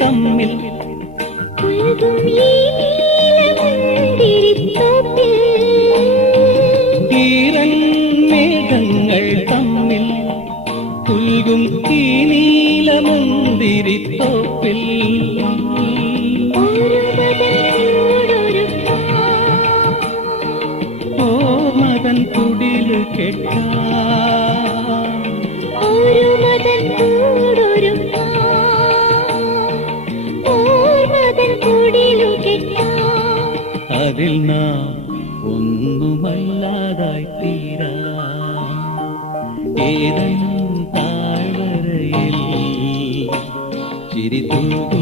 തമ്മിൽ ഈരന്മേഘങ്ങൾ തമ്മിൽ പുൽകും ഈ നീലമുന്തിരിത്തോപ്പിൽ ഓർമ്മതൻ കുടില് കെട്ടാം അതിൽ നാം ഒന്നുമല്ലാതായി തീരാ ഏതൻ താഴ്വരയിൽ ചിരി തൂകും